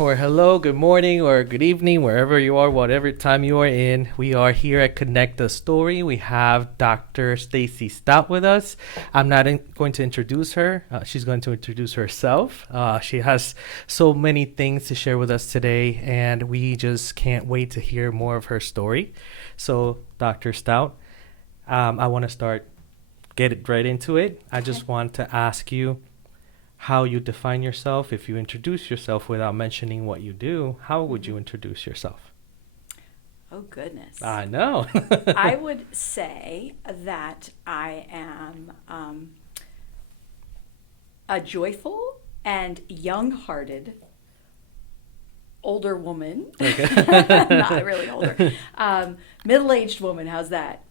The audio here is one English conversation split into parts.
or hello, good morning, or good evening, wherever you are, whatever time you are in. We are here at Konnect the Story. We have Dr. Stacey Stoudt with us. I'm not going to introduce her. She's going to introduce herself. She has so many things to share with us today, and we just can't wait to hear more of her story. So, Dr. Stoudt, I want to get it right into it. I just want to ask you how you define yourself. If you introduce yourself without mentioning what you do, how would you introduce yourself? Oh, goodness. I know. I would say that I am a joyful and young-hearted older woman. Okay. Not really older. Middle-aged woman, how's that?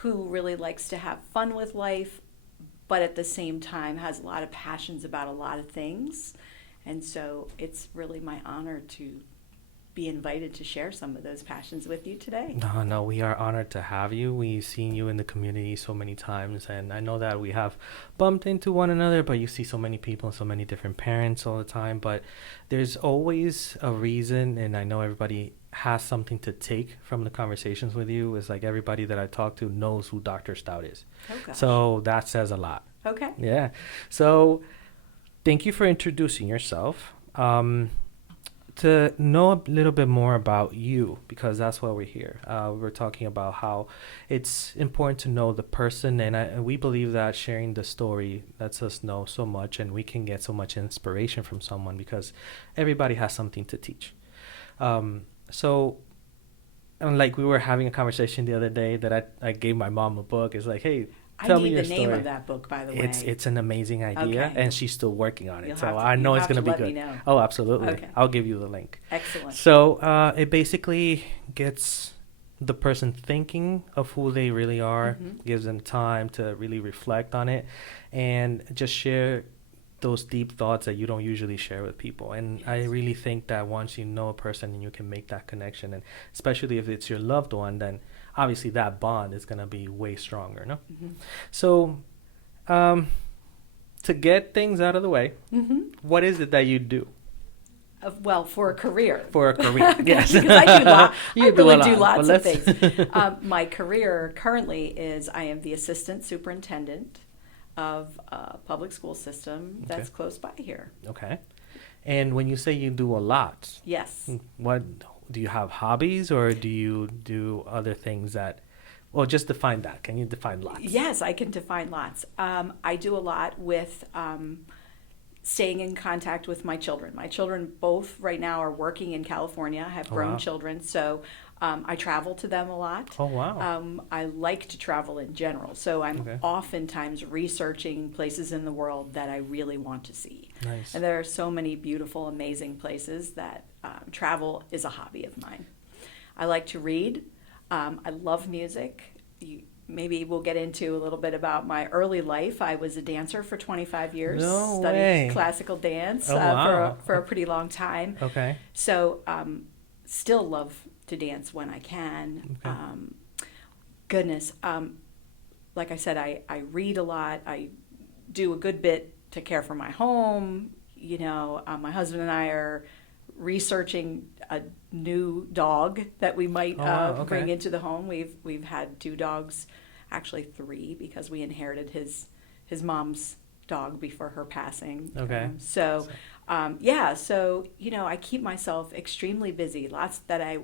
Who really likes to have fun with life, but at the same time has a lot of passions about a lot of things. And so it's really my honor to be invited to share some of those passions with you today. No, we are honored to have you. We've seen you in the community so many times, and I know that we have bumped into one another, but you see so many people and so many different parents all the time. But there's always a reason, and I know everybody has something to take from the conversations with you. It's like everybody that I talk to knows who Dr. Stoudt is. Oh, gosh. So that says a lot. Okay. Yeah. So thank you for introducing yourself. To know a little bit more about you, because that's why we're here. We're talking about how it's important to know the person, and we believe that sharing the story lets us know so much, and we can get so much inspiration from someone because everybody has something to teach. So, and like we were having a conversation the other day that I gave my mom a book. It's like, hey, tell me your story. I need the name of that book, by the way. It's an amazing idea, Okay. and she's still working on it. You'll So have to- I know you'll it's have going to to be let good. me know. Oh, absolutely. Okay. I'll give you the link. Excellent. So it basically gets the person thinking of who they really are, gives them time to really reflect on it, and just share those deep thoughts that you don't usually share with people. And I really think that once you know a person and you can make that connection, and especially if it's your loved one, then obviously that bond is going to be way stronger, no? Mm-hmm. So to get things out of the way, what is it that you do? Well, for a career. For a career, yes. Because I do do lots Well, of things. My career currently is I am the assistant superintendent of a public school system that's close by here. Okay. And when you say you do a lot, Yes. what do you have, hobbies, or do you do other things that, well, just define that. Can you define lots? Yes, I can define lots. I do a lot with staying in contact with my children. My children both right now are working in California. I have grown children, so I travel to them a lot. Oh, wow. I like to travel in general, so I'm oftentimes researching places in the world that I really want to see. Nice. And there are so many beautiful, amazing places that travel is a hobby of mine. I like to read. I love music. Maybe we'll get into a little bit about my early life. I was a dancer for 25 years. No studied way. classical dance Wow. for a pretty long time. Okay. So still love to dance when I can. Okay. Like I said, I read a lot. I do a good bit to care for my home. You know, my husband and I are researching a new dog that we might bring into the home. We've had 2 dogs, actually 3, because we inherited his mom's dog before her passing. Okay. So you know, I keep myself extremely busy. Lots that I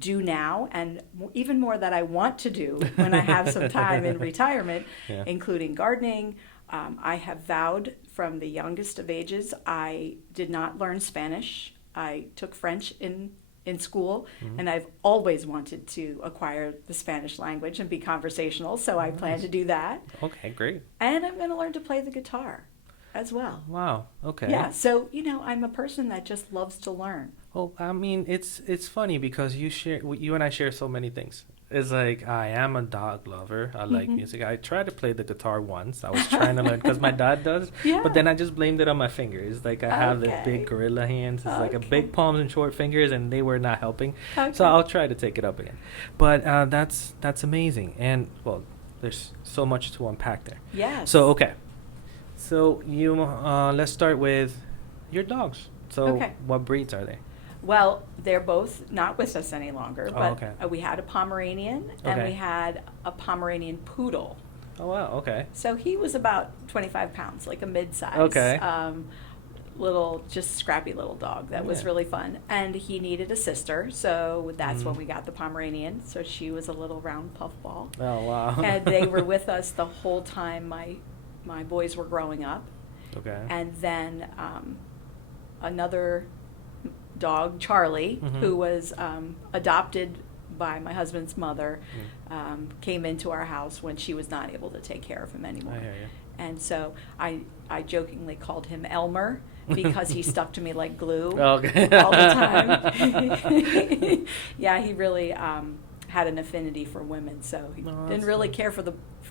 do now, and even more that I want to do when I have some time in retirement, including gardening. I have vowed from the youngest of ages, I did not learn Spanish. I took French in school, and I've always wanted to acquire the Spanish language and be conversational, so I plan to do that. Okay, great. And I'm going to learn to play the guitar as well. Wow, okay. Yeah, so, you know, I'm a person that just loves to learn. Well, I mean, it's funny because you and I share so many things. It's like, I am a dog lover. I like music. I tried to play the guitar once. I was trying to learn because my dad does. Yeah. But then I just blamed it on my fingers. Like, I have this big gorilla hands. It's like a big palms and short fingers, and they were not helping. Okay. So I'll try to take it up again. But that's amazing. And, well, there's so much to unpack there. Yes. So, okay. So, let's start with your dogs. So Okay. what breeds are they? Well, they're both not with us any longer, Oh, but okay. We had a Pomeranian and Okay. we had a Pomeranian poodle. Oh, wow. Okay. So he was about 25 pounds, like a mid-size. Okay. Little, just scrappy little dog that was Yeah. really fun. And he needed a sister, so that's when Mm. we got the Pomeranian. So she was a little round puffball. Oh, wow. And they were with us the whole time my boys were growing up. Okay. And then another dog, Charlie, Mhm. who was adopted by my husband's mother, Mm. came into our house when she was not able to take care of him anymore. I hear you. And so I jokingly called him Elmer because he stuck to me like glue Okay. all the time. Yeah, he really had an affinity for women, so he Oh, didn't that's really nice. care for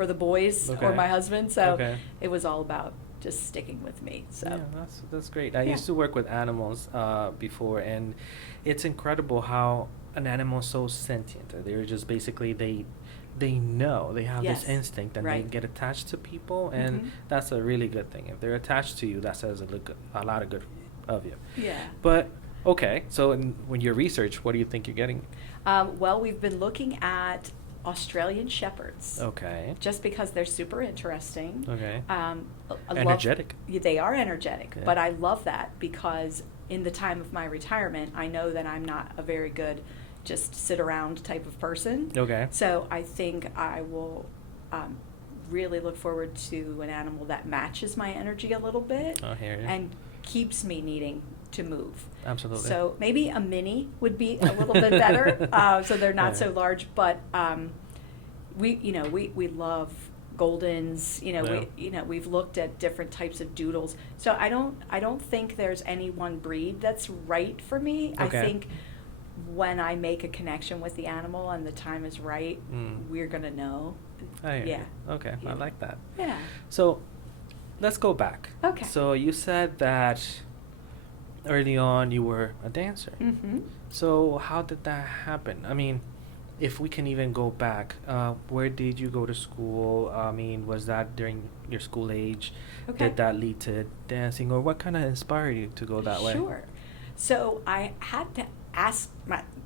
the boys or Okay. my husband. So Okay. it was all about just sticking with me. So Yeah, that's great. I Yeah. used to work with animals before, and it's incredible how an animal is so sentient. They're just basically they know, they have this Yes, instinct, and they right. get attached to people, and Mhm. that's a really good thing. If they're attached to you, that says a lot of good of you. yeah. But okay, so when you research, what do you think you're getting? Well, we've been looking at Australian Shepherds. Okay. Just because they're super interesting. Okay. I love- Energetic. Yeah, they are energetic, Yeah. but I love that because in the time of my retirement, I know that I'm not a very good just sit around type of person. Okay. So I think I will really look forward to an animal that matches my energy a little bit I hear you. and keeps me needing to move. Absolutely. So maybe a mini would be a little bit better, so they're not so Yeah. large. But we love Goldens. Yeah. We've looked at different types of doodles. So I don't think there's any one breed that's right for me. Okay. I think when I make a connection with the animal and the time is right, we're gonna know. I hear Yeah. you. Okay, I Yeah. like that. Yeah. So let's go back. Okay. So you said that early on you were a dancer. Mm-hmm. So how did that happen? I mean, if we can even go back, where did you go to school? I mean, was that during your school age? Okay. Did that lead to dancing, or what kind of inspired you to go that way? Sure. So I had to ask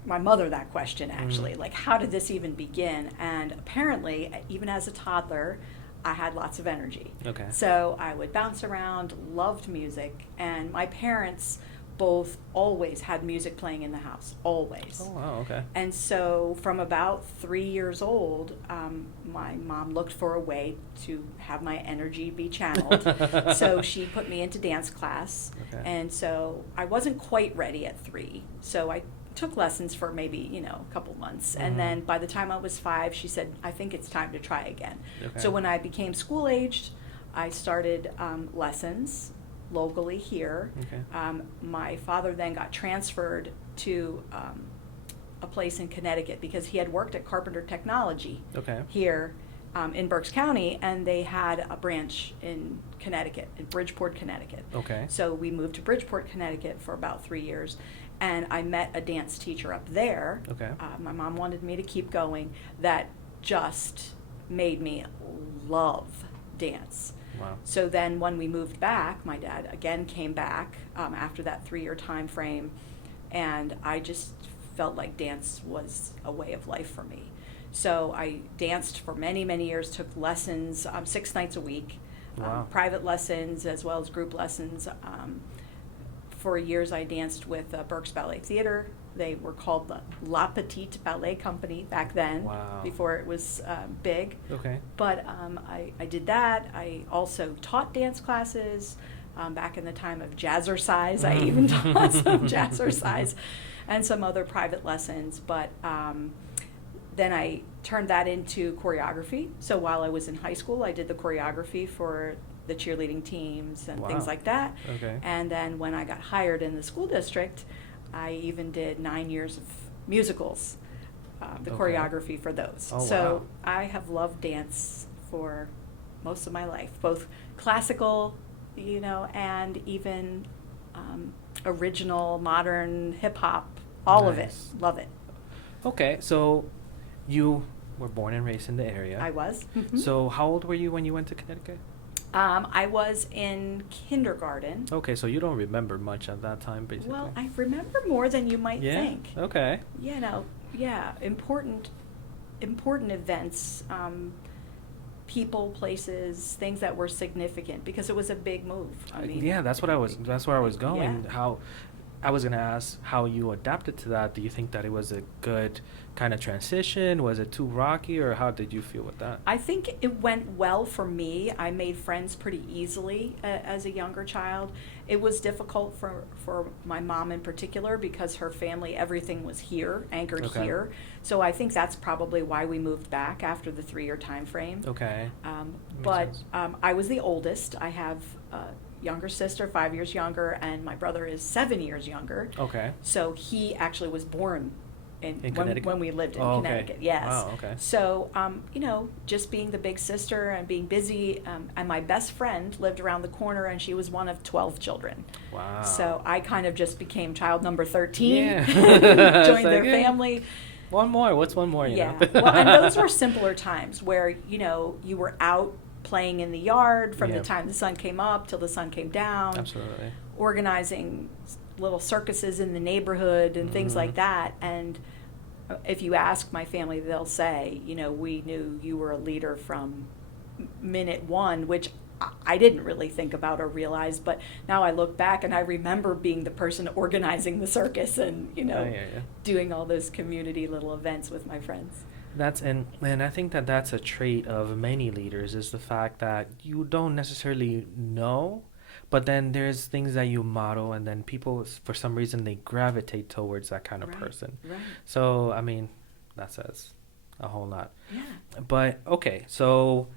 my mother that question, actually. Mm. Like, how did this even begin? And apparently, even as a toddler, I had lots of energy. Okay. So I would bounce around, loved music, and my parents both always had music playing in the house, always. Oh, wow, okay. And so from about 3 years old, my mom looked for a way to have my energy be channeled. So she put me into dance class. Okay. And so I wasn't quite ready at 3. So I took lessons for maybe, a couple months. Mhm. And then by the time I was 5, she said, I think it's time to try again. Okay. So when I became school-aged, I started lessons locally here. Okay. My father then got transferred to a place in Connecticut because he had worked at Carpenter Technology Okay. here in Berks County, and they had a branch in Connecticut, in Bridgeport, Connecticut. Okay. So we moved to Bridgeport, Connecticut for about 3 years, and I met a dance teacher up there. Okay. My mom wanted me to keep going. That just made me love dance. Wow. So then when we moved back, my dad again came back after that 3-year time frame, and I just felt like dance was a way of life for me. So I danced for many, many years, took lessons 6 nights a week, Wow. private lessons as well as group lessons. For years I danced with Berks Ballet Theater. They were called the La Petite Ballet Company back then, Wow. before it was big. Okay. But I did that. I also taught dance classes back in the time of jazzercise. I even taught some jazzercise and some other private lessons. But then I turned that into choreography. So while I was in high school, I did the choreography for the cheerleading teams and things Wow. like that. Okay. And then when I got hired in the school district, I even did 9 years of musicals, the Okay. choreography for those. Oh, So wow. I have loved dance for most of my life, both classical, and even original, modern, hip hop, all of it. Nice. Love it. Okay, so you were born and raised in the area. I was. Mhm. So how old were you when you went to Connecticut? I was in kindergarten. Okay, so you don't remember much at that time, basically. Well, I remember more than you might Yeah. think. Okay. You know, yeah, important events, people, places, things that were significant because it was a big move. I mean, Yeah, that's what I was. That's where I was going. Yeah. How I was gonna ask how you adapted to that. Do you think that it was a good kind of transition? Was it too rocky, or how did you feel with that? I think it went well for me. I made friends pretty easily as a younger child. It was difficult for my mom in particular because her family, everything was here, anchored Okay. here. So I think that's probably why we moved back after the 3-year time frame. Okay. Makes But sense. I was the oldest. I have a younger sister, 5 years younger, and my brother is 7 years younger. Okay. So he actually was born In when Connecticut? we lived in Oh, okay. Connecticut. Yes. Wow, okay. So you know, just being the big sister and being busy, and my best friend lived around the corner, and she was one of 12 children. Wow. So I kind of just became child number 13. Yeah. Joined It's their like, eh, family. One more. What's one more? You Yeah. know? Well, and those were simpler times where, you know, you were out playing in the yard from Yeah. the time the sun came up till the sun came down, Absolutely. organizing little circuses in the neighborhood and things Mhm. like that. And if you ask my family, they'll say, you know, we knew you were a leader from minute one, which I didn't really think about or realize, but now I look back and I remember being the person organizing the circus and, you know, I hear ya. doing all those community little events with my friends. That's and I think that that's a trait of many leaders is the fact that you don't necessarily know, but then there's things that you model, and then people for some reason they gravitate towards that kind of Right, person. right. So I mean, that says a whole lot. Yeah. But okay, so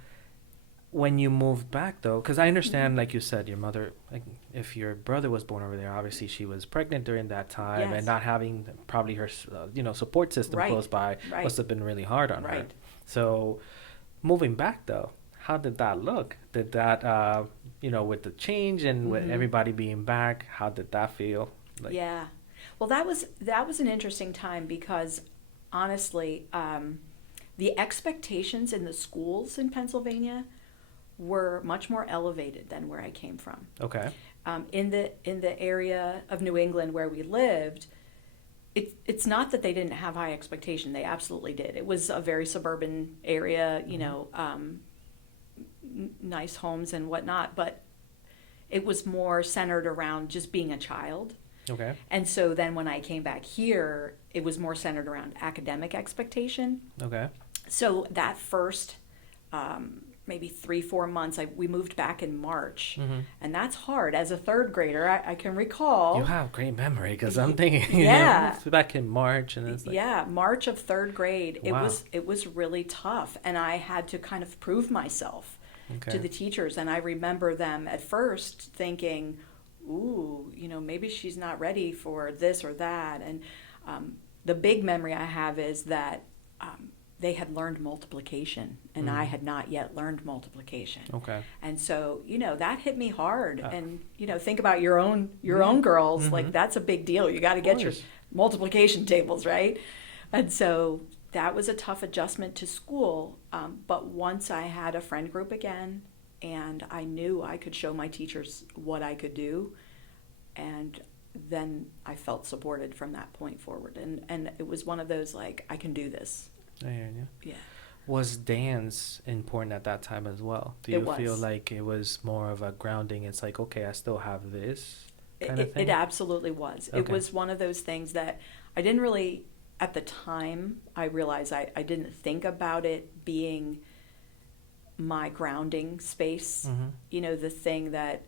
when you moved back though, because I understand, Mhm. like you said, your mother, like if your brother was born over there, obviously she was pregnant during that time, Yes. and not having probably her, support system Right, close by right. must have been really hard on her. Right. So, moving back though, how did that look? Did that, with the change and with Mhm. everybody being back, how did that feel? Like, Yeah. Well, that was an interesting time because honestly, the expectations in the schools in Pennsylvania were much more elevated than where I came from. Okay. In the area of New England where we lived, it's not that they didn't have high expectation. They absolutely did. It was a very suburban area, you know, nice homes and whatnot, but it was more centered around just being a child. Okay. And so then when I came back here, it was more centered around academic expectation. Okay. So that first maybe 3-4 months, we moved back in March, Mhm. and that's hard. As a third grader, I can recall. You have great memory because I'm thinking, Yeah. it's back in March, and it's like, Yeah, March of third grade. Wow. It was really tough, and I had to kind of prove myself okay. to the teachers. And I remember them at first thinking, "Ooh, you know, maybe she's not ready for this or that." And the big memory I have is that they had learned multiplication, and I had not yet learned multiplication. Okay. And so, you know, that hit me hard. Ah. And, you know, think about your own girls. Like, that's a big deal. You got to get your course. multiplication tables, right? And so that was a tough adjustment to school. But once I had a friend group again, and I knew I could show my teachers what I could do, and then I felt supported from that point forward. And it was one of those, like, I can do this. I hear you. Yeah. Was dance important at that time as well? Do It you feel was. like it was more of a grounding? It's like, okay, I still have this kind of It thing? absolutely was. It Okay. was one of those things that I didn't really, at the time, I realized I didn't think about it being my grounding space. Mhm. You know, the thing that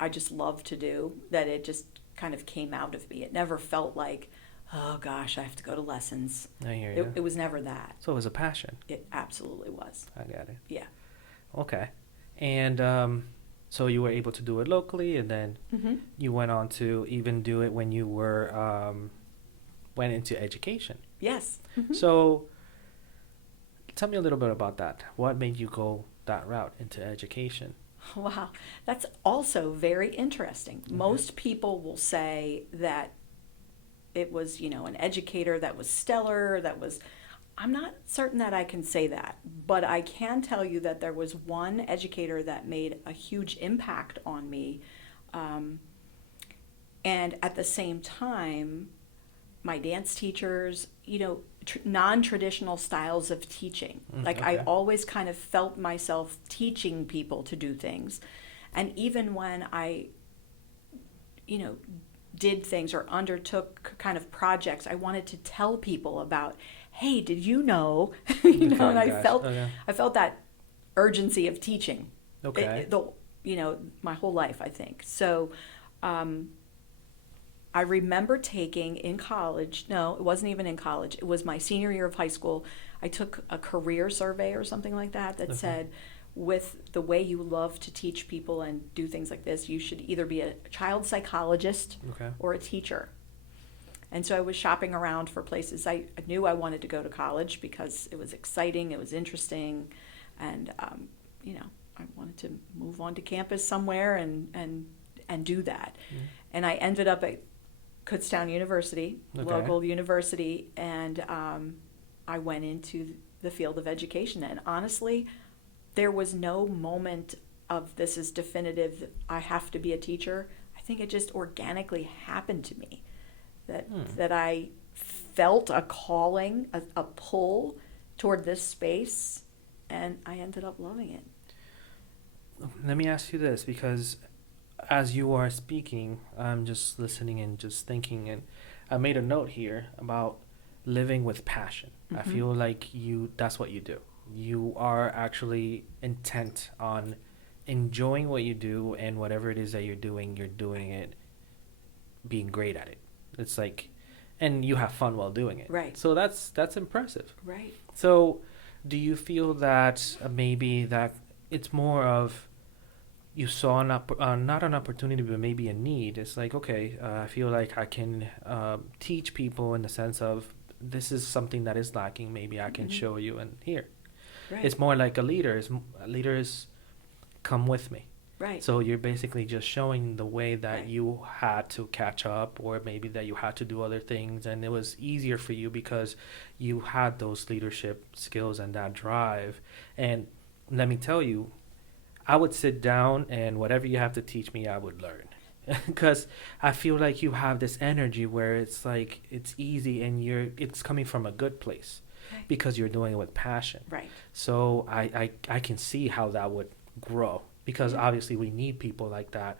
I just love to do, that it just kind of came out of me. It never felt like, oh gosh, I have to go to lessons. I hear you. It was never that. So it was a passion. It absolutely was. I got it. Yeah. Okay. And so you were able to do it locally, and then Mm-hmm. you went on to even do it when you were went into education. Yes. Mhm. So tell me a little bit about that. What made you go that route into education? Wow, that's also very interesting. Most people will say that it was, you know, an educator that was stellar, that was, I'm not certain that I can say that, but I can tell you that there was one educator that made a huge impact on me. And at the same time, my dance teachers, non-traditional styles of teaching. Like I Okay. always kind of felt myself teaching people to do things. And even when I, you know, did things or undertook kind of projects, I wanted to tell people about, hey, did you know? And I Gosh. felt Okay. I felt that urgency of teaching. Okay. My whole life, I think. So I remember taking in college, no, it wasn't even in college, it was my senior year of high school. I took a career survey or something like that that said, with the way you love to teach people and do things like this, you should either be a child psychologist Okay. or a teacher. And so I was shopping around for places. I knew I wanted to go to college because it was exciting, it was interesting, and I wanted to move on to campus somewhere and do that. And I ended up at Kutztown University, Okay. local university, and I went into the field of education. And honestly, there was no moment of this is definitive, I have to be a teacher. I think it just organically happened to me that I felt a calling, a pull toward this space, and I ended up loving it. Let me ask you this, because as you are speaking, I'm just listening and just thinking, and I made a note here about living with passion. I feel like that's what you do. You are actually intent on enjoying what you do, and whatever it is that you're doing it being great at it. It's like, and you have fun while doing it. Right. So that's impressive. Right. So do you feel that maybe that it's more of you saw not an opportunity, but maybe a need? It's like, okay, I feel like I can teach people in the sense of this is something that is lacking. Maybe I can show you, and here. Right. It's more like a leader. Leaders come with me. Right. So you're basically just showing the way that Right. you had to catch up, or maybe that you had to do other things, and it was easier for you because you had those leadership skills and that drive. And let me tell you, I would sit down and whatever you have to teach me, I would learn. Because I feel like you have this energy where it's like it's easy and it's coming from a good place Okay. because you're doing it with passion. Right. So I can see how that would grow, because Yeah. obviously we need people like that,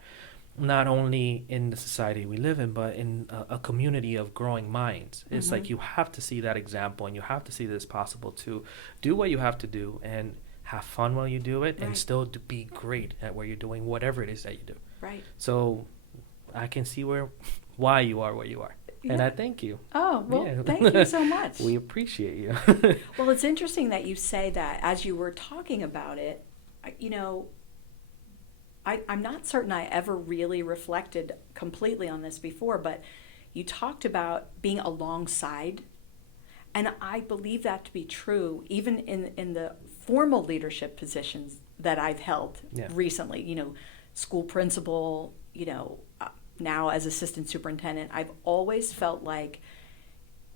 not only in the society we live in, but in a community of growing minds. It's like you have to see that example, and you have to see that it's possible to do what you have to do and have fun while you do it, and Right. still to be great at what you're doing, whatever it is that you do. Right. So I can see why you are where you are. And I Yeah. thank you. Oh, well, Yeah. thank you so much. We appreciate you. Well, it's interesting that you say that. As you were talking about it, I'm not certain I ever really reflected completely on this before, but you talked about being alongside. And I believe that to be true, even in the formal leadership positions that I've held Yeah. recently, school principal, now as assistant superintendent. I've always felt like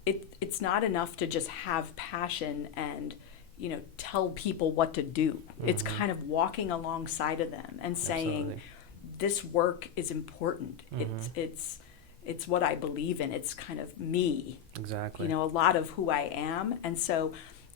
it's not enough to just have passion and tell people what to do. It's kind of walking alongside of them and saying, Absolutely. this work is important. It's what I believe in. It's kind of me, Exactly. a lot of who I am. And so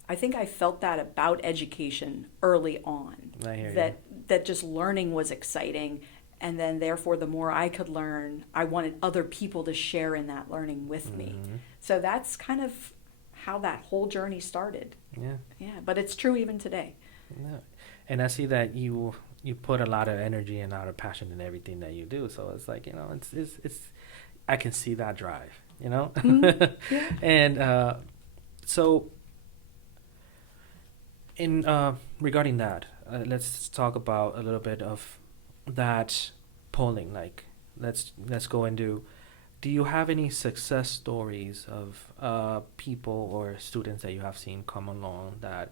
I think I felt that about education early on, I hear that just learning was exciting. And then therefore, the more I could learn, I wanted other people to share in that learning with me. So that's kind of how that whole journey started. Yeah. Yeah, but it's true even today. Yeah. And I see that you put a lot of energy and a lot of passion in everything that you do. So it's like, it's I can see that drive, Yeah. And so in regarding that, let's talk about a little bit of that polling. Like, let's go into, do you have any success stories of people or students that you have seen come along that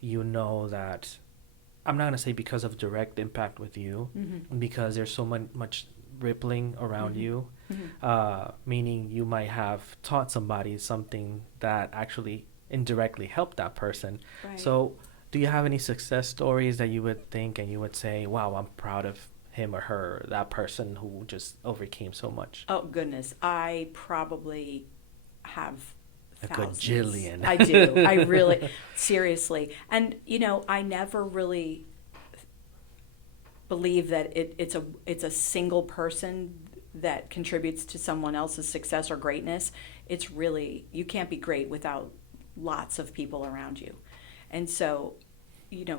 that I'm not going to say because of direct impact with you, because there's so much rippling around you, meaning you might have taught somebody something that actually indirectly help that person. Right. So do you have any success stories that you would think and you would say, wow, I'm proud of him or her, that person who just overcame so much? Oh goodness, I probably have A thousands. gajillion. I do. I really, seriously. And I never really believe that it's a single person that contributes to someone else's success or greatness. It's really, you can't be great without lots of people around you. And so,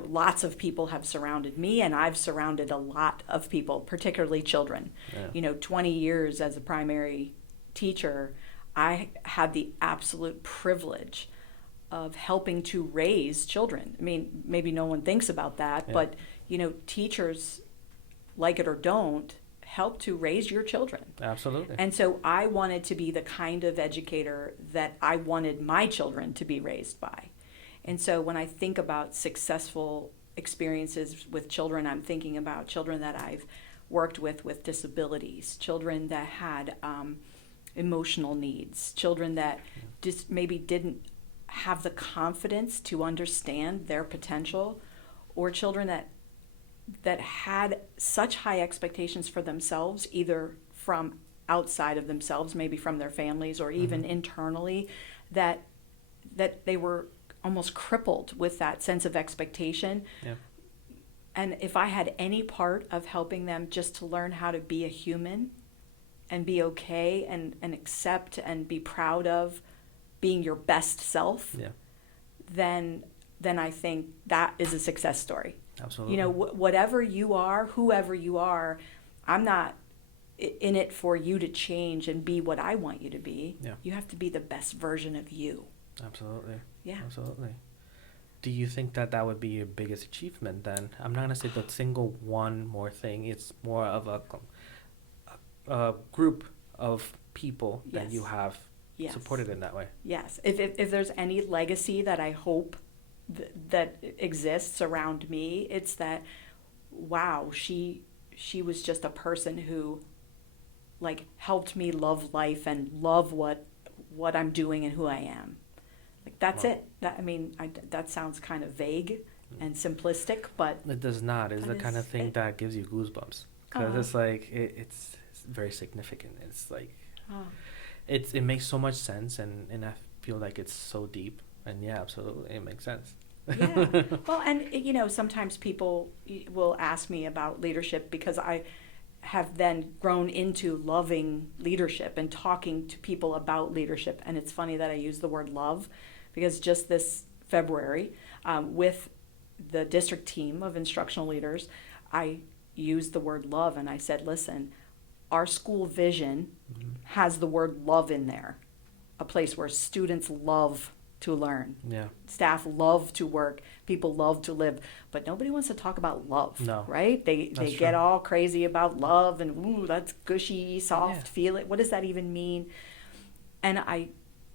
lots of people have surrounded me, and I've surrounded a lot of people, particularly children. Yeah. 20 years as a primary teacher, I had the absolute privilege of helping to raise children. I mean, maybe no one thinks about that, Yeah. but teachers, like it or don't, help to raise your children. Absolutely. And so I wanted to be the kind of educator that I wanted my children to be raised by. And so when I think about successful experiences with children, I'm thinking about children that I've worked with disabilities, children that had emotional needs, children that just maybe didn't have the confidence to understand their potential, or children that had such high expectations for themselves, either from outside of themselves, maybe from their families, or even internally, that they were almost crippled with that sense of expectation. Yeah. And if I had any part of helping them just to learn how to be a human and be okay and accept and be proud of being your best self, Yeah. then I think that is a success story. Absolutely. Whatever you are, whoever you are, I'm not in it for you to change and be what I want you to be. Yeah. You have to be the best version of you. Absolutely. Yeah. Absolutely. Do you think that that would be your biggest achievement then? I'm not going to say the single one more thing. It's more of a group of people that Yes. you have Yes. supported in that way. Yes. If there's any legacy that I hope that exists around me, it's that, wow, she was just a person who helped me love life and love what I'm doing and who I am. That's Wow. it. That sounds kind of vague and simplistic, but It does not. It's the That kind of is- thing it- that gives you goosebumps. Because Aw. it's like, it's very significant. It's like, oh, it makes so much sense, and I feel like it's so deep. And yeah, absolutely, it makes sense. yeah. Well, and sometimes people will ask me about leadership because I have then grown into loving leadership and talking to people about leadership. And it's funny that I use the word love, because just this February, with the district team of instructional leaders, I used the word love, and I said, listen, our school vision has the word love in there, a place where students love to learn. Yeah. Staff love to work, people love to live, but nobody wants to talk about love. No. Right? They That's get true. all crazy about love and ooh, that's gushy, soft, Yeah. feel it. What does that even mean? And I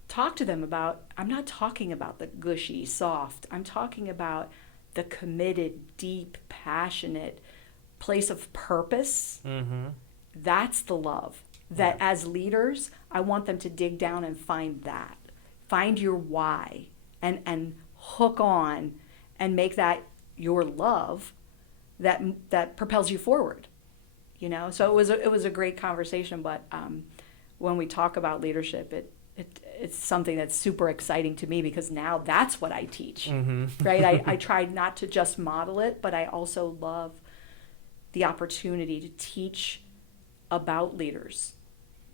talk to them about, I'm not talking about the gushy, soft. I'm talking about the committed, deep, passionate place of purpose. Mm-hmm. That's the love. That Yeah. as leaders, I want them to dig down and find that. Find your why and hook on and make that your love that propels you forward. So it was a great conversation, but when we talk about leadership, it's something that's super exciting to me, because now that's what I teach. Mm-hmm. Right? I tried not to just model it, but I also love the opportunity to teach about leaders,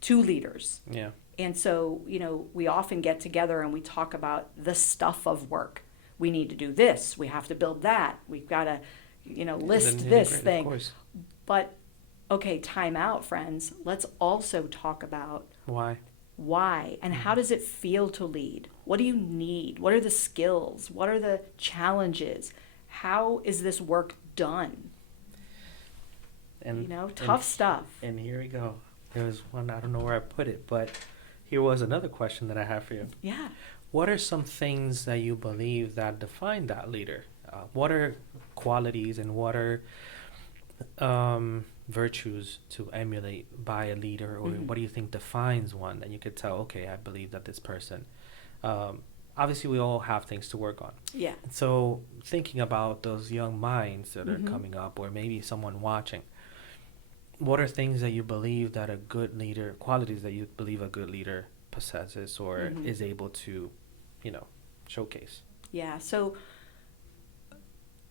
to leaders. Yeah. And so, we often get together and we talk about the stuff of work. We need to do this. We have to build that. We've got to, list The this nitty-gritty, thing. Of course. But, okay, time out, friends. Let's also talk about Why? and how does it feel to lead? What do you need? What are the skills? What are the challenges? How is this work done? And Tough stuff. And here we go. There was one, I don't know where I put it, but here was another question that I have for you. Yeah. What are some things that you believe that define that leader? What are qualities and what are virtues to emulate by a leader? Or Mhm. what do you think defines one that you could tell, okay, I believe that this person obviously we all have things to work on. Yeah. So thinking about those young minds that are Mhm. coming up, or maybe someone watching, what are things that you believe that a good leader, qualities that you believe a good leader possesses or Mhm. is able to, showcase? Yeah. So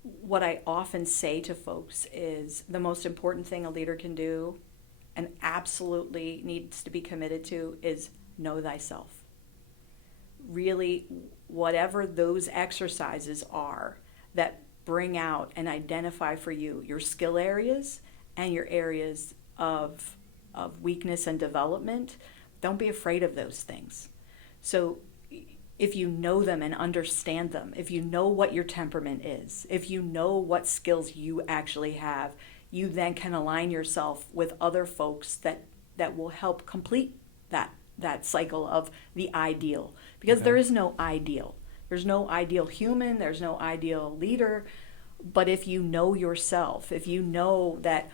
what I often say to folks is the most important thing a leader can do and absolutely needs to be committed to is know thyself. Really, whatever those exercises are that bring out and identify for you your skill areas and your areas of weakness and development, don't be afraid of those things. So if you know them and understand them, if you know what your temperament is, if you know what skills you actually have, you then can align yourself with other folks that will help complete that cycle of the ideal. Because there is no ideal. There's no ideal human, there's no ideal leader. But if you know yourself, if you know that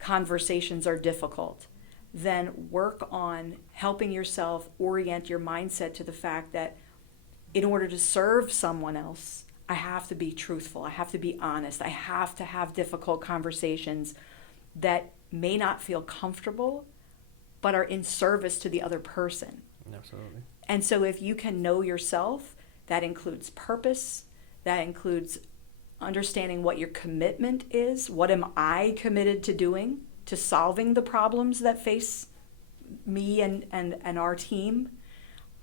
conversations are difficult, then work on helping yourself orient your mindset to the fact that in order to serve someone else, I have to be truthful. I have to be honest. I have to have difficult conversations that may not feel comfortable, but are in service to the other person. Absolutely. And so if you can know yourself, that includes purpose, that includes understanding what your commitment is. What am I committed to doing to solving the problems that face me and our team?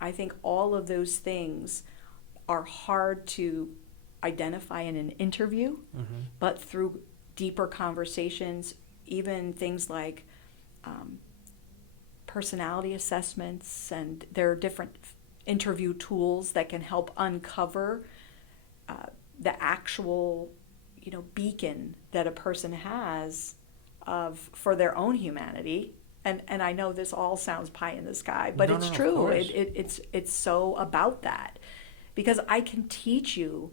I think all of those things are hard to identify in an interview, but through deeper conversations, even things like personality assessments, and there are different interview tools that can help uncover the actual, beacon that a person has for their own humanity. And I know this all sounds pie in the sky, but it's true. It's so about that, because I can teach you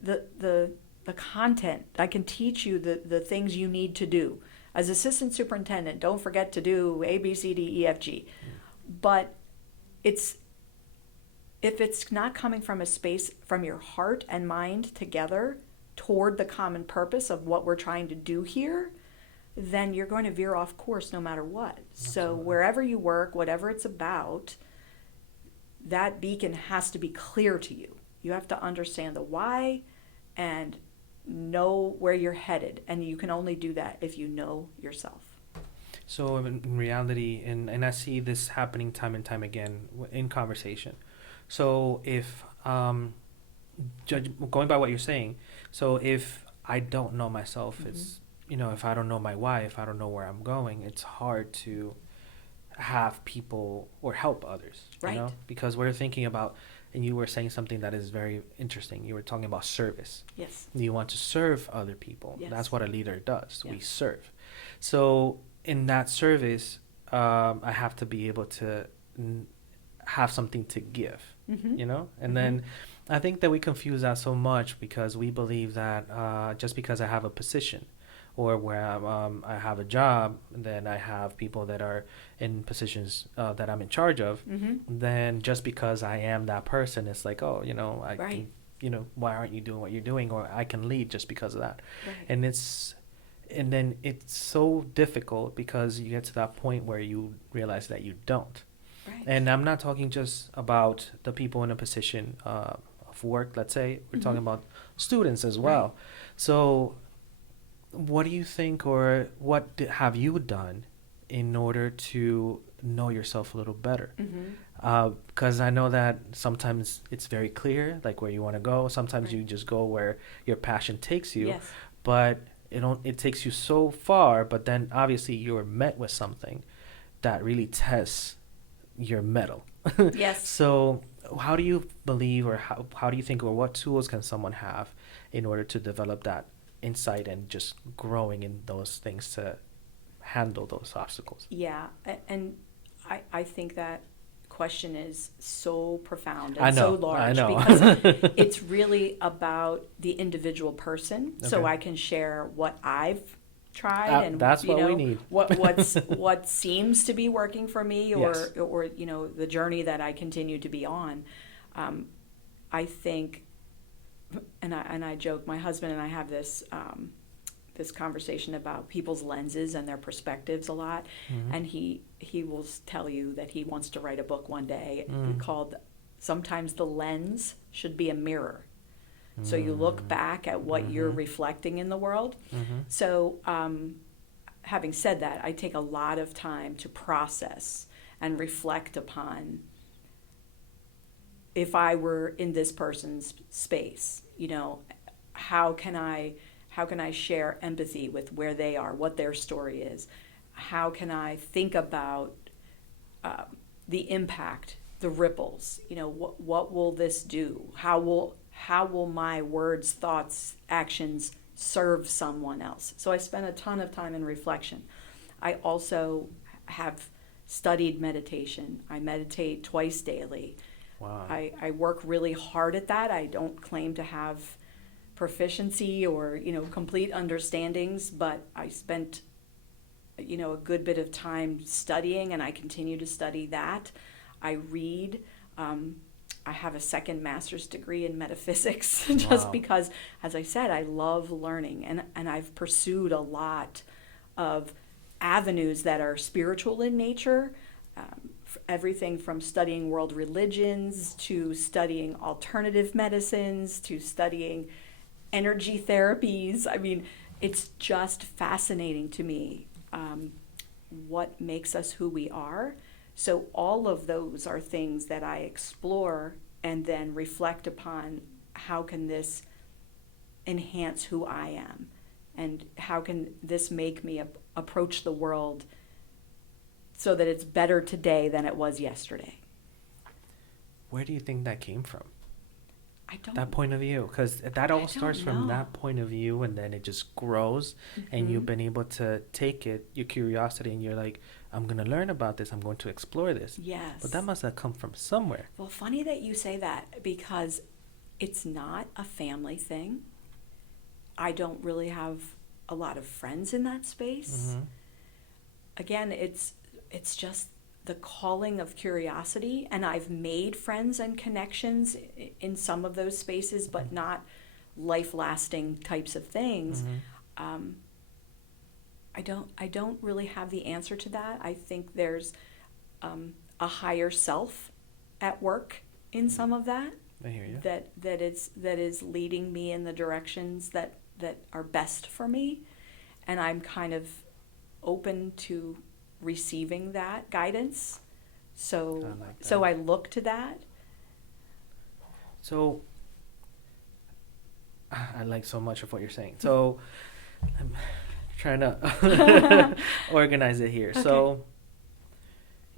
the content. I can teach you the things you need to do as assistant superintendent. Don't forget to do A, B, C, D, E, F, G. But if it's not coming from a space from your heart and mind together toward the common purpose of what we're trying to do here, then you're going to veer off course no matter what. So wherever you work, whatever it's about, that beacon has to be clear to you. You have to understand the why and know where you're headed. And you can only do that if you know yourself. So in reality, and I see this happening time and time again in conversation. So if, going by what you're saying, so if I don't know myself, it's, if I don't know my why, if I don't know where I'm going, it's hard to have people or help others, Right. Because we're thinking about, and you were saying something that is very interesting. You were talking about service. Yes. You want to serve other people. Yes. That's what a leader does. Yeah. We serve. So in that service, I have to be able to have something to give, and then I think that we confuse that so much because we believe that just because I have a position or where I have a job, then I have people that are in positions that I'm in charge of, then just because I am that person, it's like, oh, I Right. can, why aren't you doing what you're doing? Or I can lead just because of that. Right. And then it's so difficult because you get to that point where you realize that you don't. Right. And I'm not talking just about the people in a position of work, let's say. We're talking about students as well. Right. So what do you think, or what have you done in order to know yourself a little better? Because I know that sometimes it's very clear, like where you want to go. Sometimes you just go where your passion takes you. Yes. But it takes you so far, but then obviously you're met with something that really tests your mettle. Yes. So how do you believe, or how do you think, or what tools can someone have in order to develop that insight and just growing in those things to handle those obstacles? Yeah. And I think that question is so profound I and know, so large I know. because it's really about the individual person. So Okay. I can share what I've tried and that's what we need. what seems to be working for me, or Yes. or the journey that I continue to be on. I think, and I joke, my husband and I have this this conversation about people's lenses and their perspectives a lot, and he will tell you that he wants to write a book one day called "Sometimes the Lens Should Be a Mirror." So you look back at what you're reflecting in the world. So having said that, I take a lot of time to process and reflect upon, if I were in this person's space, you know, how can I share empathy with where they are, what their story is? How can I think about the impact, the ripples? You know, what will this do? How will my words, thoughts, actions serve someone else? So I spend a ton of time in reflection. I also have studied meditation. I meditate twice daily. Wow. I work really hard at that. I don't claim to have proficiency or, you know, complete understandings, but I spent, you know, a good bit of time studying, and I continue to study that. I read. I have a second master's degree in metaphysics just because, as I said, I love learning, and I've pursued a lot of avenues that are spiritual in nature, everything from studying world religions to studying alternative medicines to studying energy therapies. I mean, it's just fascinating to me what makes us who we are. So all of those are things that I explore and then reflect upon. How can this enhance who I am? And how can this make me approach the world so that it's better today than it was yesterday? Where do you think that came from? I don't. That point of view, because that all starts from that point of view, and then it just grows, and you've been able to take it, your curiosity, and you're like, I'm going to learn about this. I'm going to explore this. Yes. But that must have come from somewhere. Well, funny that you say that, because it's not a family thing. I don't really have a lot of friends in that space. Again, it's just the calling of curiosity, and I've made friends and connections in some of those spaces, but not life-lasting types of things. I don't really have the answer to that. I think there's a higher self at work in some of that. I hear you. That is leading me in the directions that are best for me, and I'm kind of open to receiving that guidance. So I like that. So I look to that. So I like so much of what you're saying. So I'm trying to organize it here. Okay. So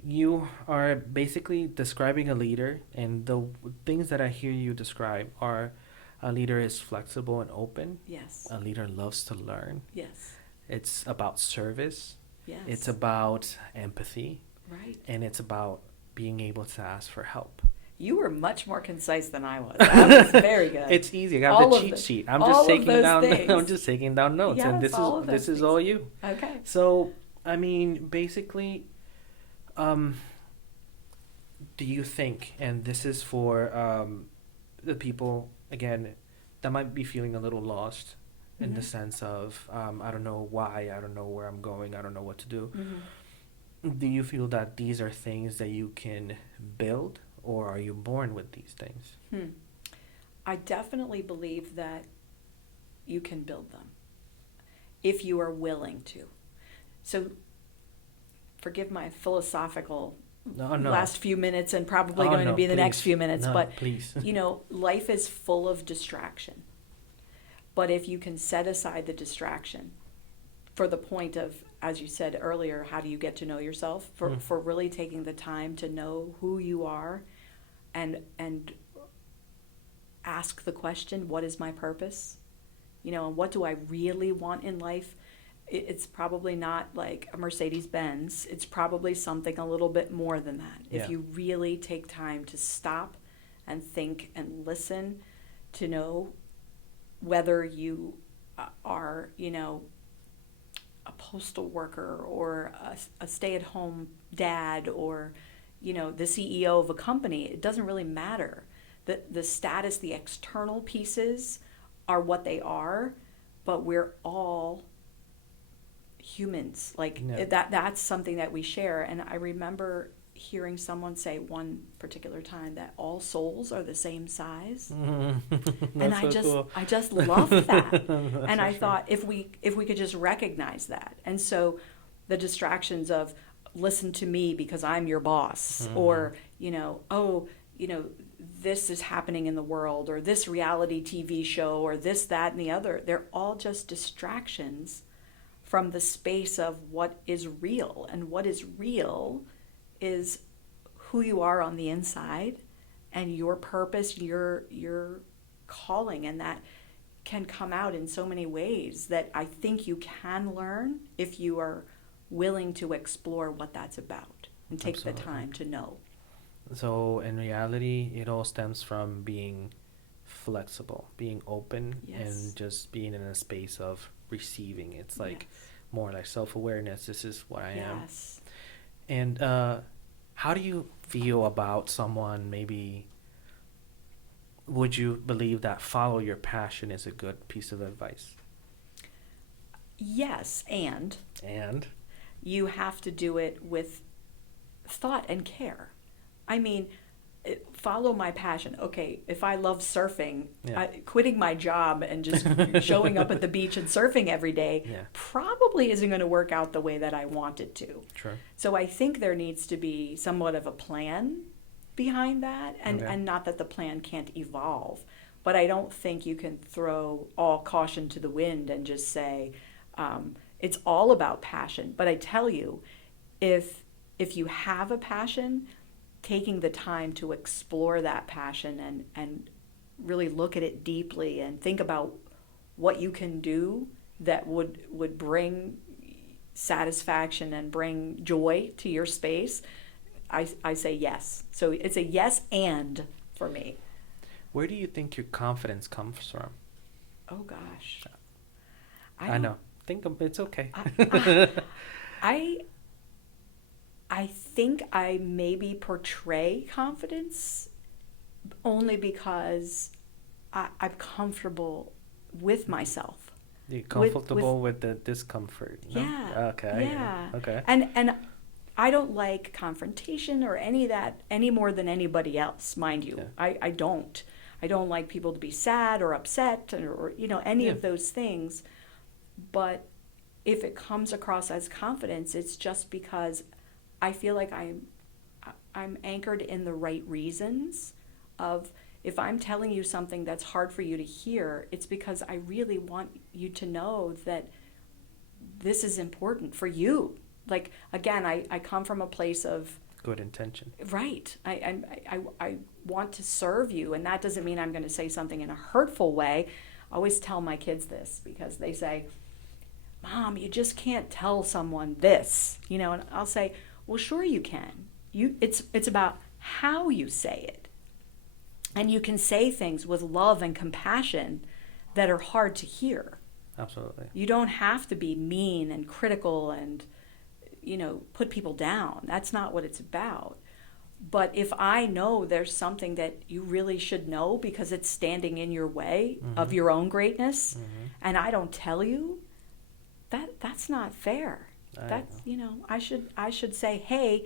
you are basically describing a leader, and the things that I hear you describe are: a leader is flexible and open. Yes. A leader loves to learn. Yes. It's about service. Yes. It's about empathy. Right. And it's about being able to ask for help. You were much more concise than I was. That was very good. It's easy. I got the cheat sheet. I'm just taking down notes, yes, and this is all you. Okay. So, I mean, basically, do you think, and this is for the people again that might be feeling a little lost in the sense of I don't know why, I don't know where I'm going, I don't know what to do. Do you feel that these are things that you can build, or are you born with these things? I definitely believe that you can build them if you are willing to. So forgive my philosophical last few minutes, and probably going to be the next few minutes, but please. You know, life is full of distraction. But if you can set aside the distraction for the point of, as you said earlier, how do you get to know yourself? For really taking the time to know who you are, and ask the question, what is my purpose? You know, and what do I really want in life? It's probably not like a Mercedes-Benz. It's probably something a little bit more than that. Yeah. If you really take time to stop and think and listen to know whether you are, you know, a postal worker or a stay-at-home dad or, you know, the CEO of a company, it doesn't really matter. the status, the external pieces are what they are, but we're all humans. Like that's something that we share. And I remember hearing someone say one particular time that all souls are the same size. And I just loved that. And I thought if we could just recognize that. And so the distractions of listen to me because I'm your boss, or this is happening in the world, or this reality TV show, or this, that, and the other, they're all just distractions from the space of what is real. And what is real is who you are on the inside and your purpose, your calling, and that can come out in so many ways that I think you can learn if you are willing to explore what that's about and take the time to know. So in reality, it all stems from being flexible, being open, and just being in a space of receiving. It's like more like self-awareness. This is what I am. And how do you feel about someone, maybe, would you believe that follow your passion is a good piece of advice? Yes, and you have to do it with thought and care. I mean, follow my passion. Okay, if I love surfing, quitting my job and just showing up at the beach and surfing every day probably isn't going to work out the way that I want it to. True. So I think there needs to be somewhat of a plan behind that, and not that the plan can't evolve, but I don't think you can throw all caution to the wind and just say it's all about passion. But I tell you, if you have a passion, taking the time to explore that passion and really look at it deeply and think about what you can do that would bring satisfaction and bring joy to your space, I say yes. So it's a yes and for me. Where do you think your confidence comes from? Oh gosh. I know. Think of it's okay. I think I maybe portray confidence only because I'm comfortable with myself. You're comfortable with the discomfort. No? Yeah. Okay. Yeah. Okay. And I don't like confrontation or any of that any more than anybody else, mind you. Yeah. I don't. I don't like people to be sad or upset or any of those things. But if it comes across as confidence, it's just because I feel like I'm anchored in the right reasons of if I'm telling you something that's hard for you to hear, it's because I really want you to know that this is important for you. Like, again, I come from a place of good intention. Right. I want to serve you, and that doesn't mean I'm going to say something in a hurtful way. I always tell my kids this because they say, Mom, you just can't tell someone this, and I'll say, well, sure you can. It's about how you say it. And you can say things with love and compassion that are hard to hear. Absolutely. You don't have to be mean and critical and, put people down. That's not what it's about. But if I know there's something that you really should know because it's standing in your way of your own greatness, and I don't tell you, that's not fair. I should say, hey,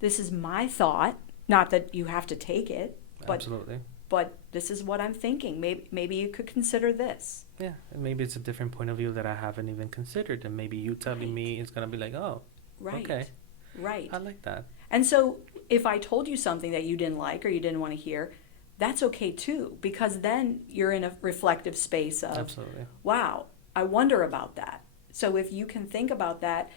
this is my thought. Not that you have to take it, but absolutely. But this is what I'm thinking. Maybe you could consider this. Yeah, and maybe it's a different point of view that I haven't even considered, and maybe you telling me is gonna be like, oh, okay, right. I like that. And so, if I told you something that you didn't like or you didn't want to hear, that's okay too, because then you're in a reflective space of, absolutely. Wow, I wonder about that. So if you can think about that,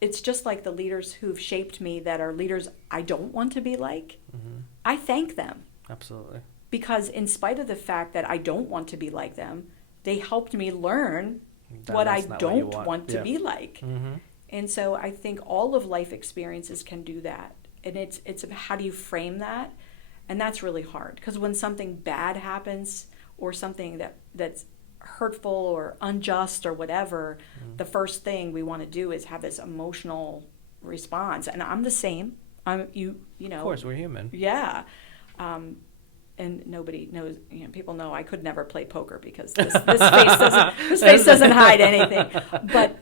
it's just like the leaders who've shaped me that are leaders I don't want to be like. I thank them. Absolutely. Because in spite of the fact that I don't want to be like them, they helped me learn what I don't want to be like. And so I think all of life experiences can do that. And it's about how do you frame that? And that's really hard. Because when something bad happens or something that's hurtful or unjust or whatever, the first thing we want to do is have this emotional response. And I'm the same. You know. Of course, we're human. Yeah. and nobody knows, people know I could never play poker because this face doesn't hide anything. But,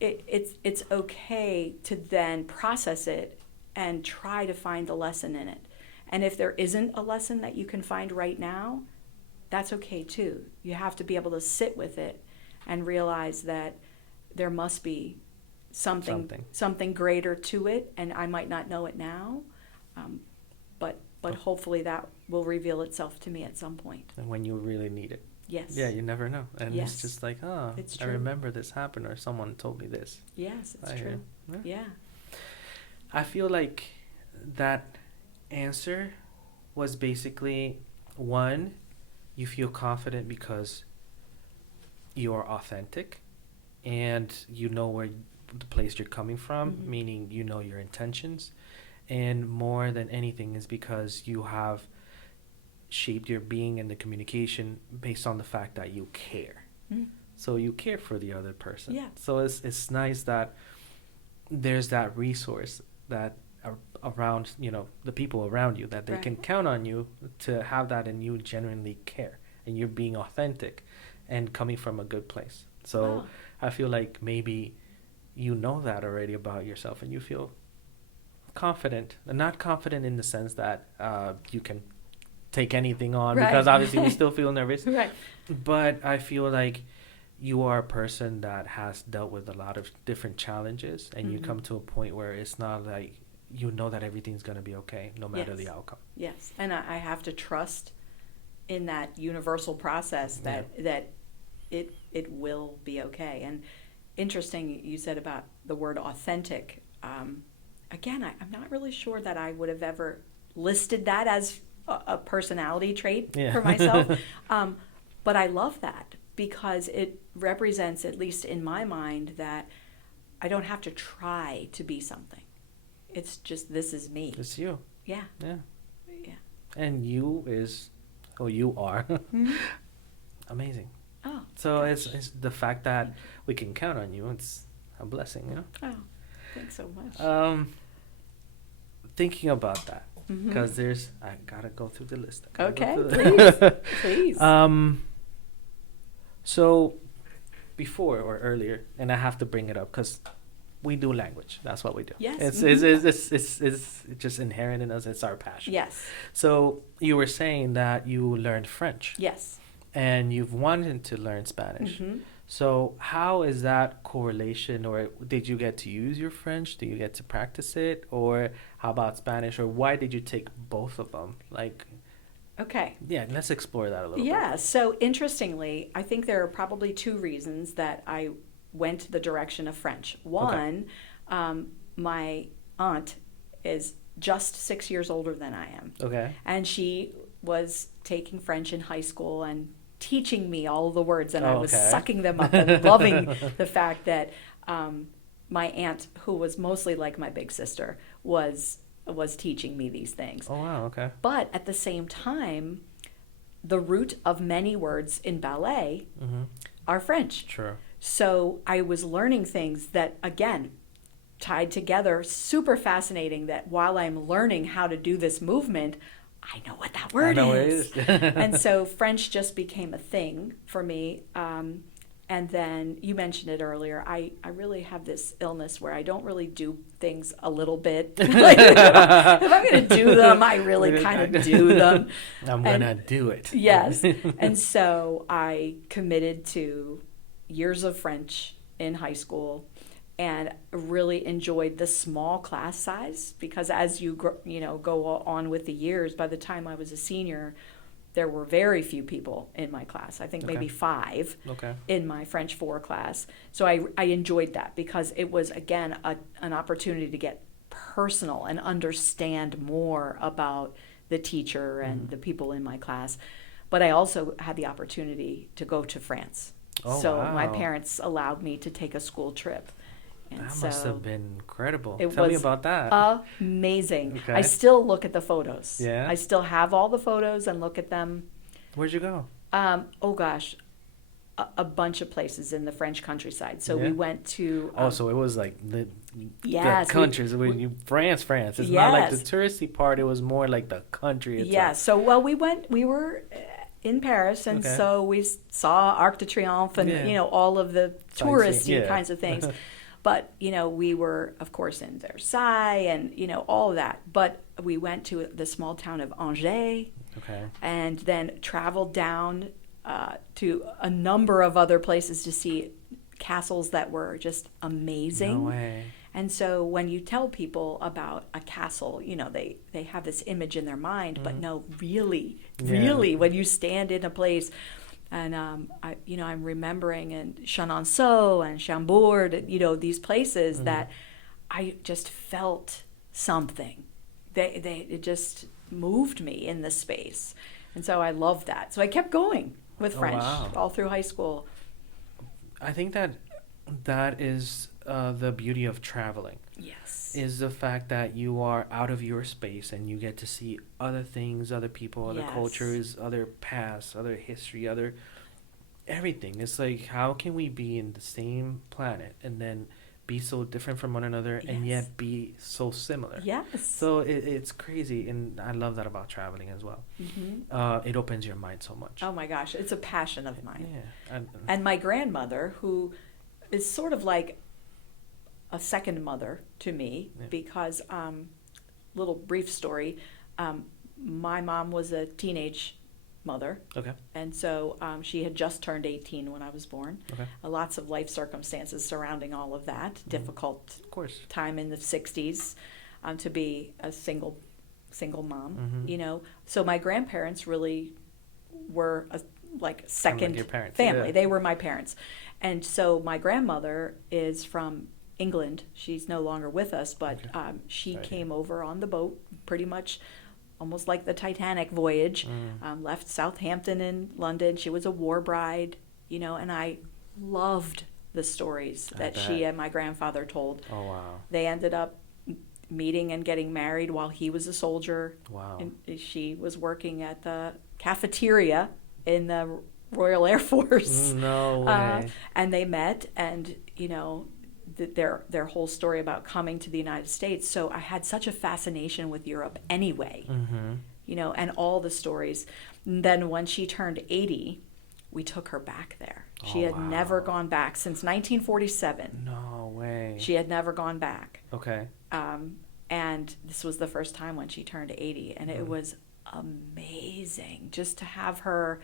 it's okay to then process it and try to find a lesson in it. And if there isn't a lesson that you can find right now, that's okay too. You have to be able to sit with it and realize that there must be something greater to it, and I might not know it now, but hopefully that will reveal itself to me at some point. And when you really need it. Yes. Yeah, you never know. And Yes. it's just like, oh, It's I true. remember this happened, or someone told me this. Yes, it's I hear true. you. Yeah. I feel like that answer was basically, one, you feel confident because you're authentic and you know where the place you're coming from, Mhm. meaning you know your intentions. And more than anything is because you have shaped your being and the communication based on the fact that you care. Mm. So you care for the other person. Yeah. So it's nice that there's that resource that around, the people around you, that they Right. can count on you to have that, and you genuinely care and you're being authentic and coming from a good place. So Wow. I feel like maybe you know that already about yourself, and you feel confident, and not confident in the sense that you can take anything on, Right. because obviously we still feel nervous. Right. But I feel like you are a person that has dealt with a lot of different challenges, and you Mhm. come to a point where it's not like you know that everything's going to be okay no matter Yes. the outcome. Yes, and I have to trust in that universal process that it will be okay. And interesting, you said about the word authentic. Again, I'm not really sure that I would have ever listed that as a personality trait Yeah. for myself. But I love that because it represents, at least in my mind, that I don't have to try to be something. It's just, this is me. It's you. Yeah. Yeah. Yeah. And you are Mhm. amazing. Oh. So gosh. it's the fact that we can count on you. It's a blessing, Oh, thanks so much. Thinking about that, Mhm. because I gotta go through the list. Okay, please. Please. So before or earlier, and I have to bring it up because we do language. That's what we do. Yes. It's just inherent in us. It's our passion. Yes. So you were saying that you learned French. Yes. And you've wanted to learn Spanish. Mhm. So how is that correlation, or did you get to use your French? Do you get to practice it? Or how about Spanish? Or why did you take both of them? Okay. Yeah, let's explore that a little bit. Yeah. So interestingly, I think there are probably two reasons that I went the direction of French. One, my aunt is just 6 years older than I am. Okay. And she was taking French in high school and teaching me all the words, and I was Okay. sucking them up and loving the fact that my aunt, who was mostly like my big sister, was teaching me these things. Oh, wow. Okay. But at the same time, the root of many words in ballet Mm-hmm. are French. True. So I was learning things that, again, tied together, super fascinating, that while I'm learning how to do this movement, I know what that word I know is. what it is. And so French just became a thing for me. And then you mentioned it earlier. I really have this illness where I don't really do things a little bit. Like, if I'm going to do them, I really kind of do them. I'm going to do it. Yes. And so I committed to years of French in high school and really enjoyed the small class size, because as you go on with the years, by the time I was a senior, there were very few people in my class. I think Okay. maybe 5 Okay. in my French 4 class. So I enjoyed that because it was, again, an opportunity to get personal and understand more about the teacher and the people in my class. But I also had the opportunity to go to France. Oh, So my wow. parents allowed me to take a school trip. And That so must have been incredible. it Tell me was about that. amazing. Okay. I still look at the photos. Yeah? I still have all the photos and look at them. Where'd you go? Oh gosh, a bunch of places in the French countryside. So we Yeah. went to Oh, so it was like the yes, countries. France. It's not like the yes. touristy part. It was more like the country itself. Yeah, so well, we were in Paris, and Okay. so we saw Arc de Triomphe and Yeah. you know all of the touristy yeah. kinds of things. But you know, we were of course in Versailles and you know all of that. But we went to the small town of Angers, Okay. and then traveled down to a number of other places to see castles that were just amazing. No way. And so when you tell people about a castle, you know, they have this image in their mind, but no, really, really, when you stand in a place, and I'm remembering in Chenonceau and Chambord, you know, these places that I just felt something. It just moved me in the space, and so I loved that. So I kept going with French all through high school. I think that is the beauty of traveling. Yes. Is the fact that you are out of your space and you get to see other things, other people, other cultures, other past, other history, other everything. It's like, how can we be in the same planet and then be so different from one another and yet be so similar? Yes. So it's crazy, and I love that about traveling as well. It opens your mind so much. Oh my gosh, it's a passion of mine. Yeah. And my grandmother, who is sort of like a second mother to me, because little brief story, my mom was a teenage mother. Okay. And so she had just turned 18 when I was born. Okay. Lots of life circumstances surrounding all of that. Difficult Of course. time in the 60s to be a single mom, you know. So my grandparents really were like second your parents. family. Yeah. They were my parents. And so my grandmother is from England. She's no longer with us, but she came over on the boat pretty much almost like the Titanic voyage, left Southampton in London. She was a war bride, you know, and I loved the stories that she and my grandfather told. Oh, wow. They ended up meeting and getting married while he was a soldier. Wow. And she was working at the cafeteria in the Royal Air Force. No way. And they met, and, you know, their whole story about coming to the United States. So I had such a fascination with Europe anyway, you know, and all the stories. And then when she turned 80, we took her back there. She had never gone back since 1947. No way. She had never gone back. Okay. And this was the first time when she turned 80. And it was amazing just to have her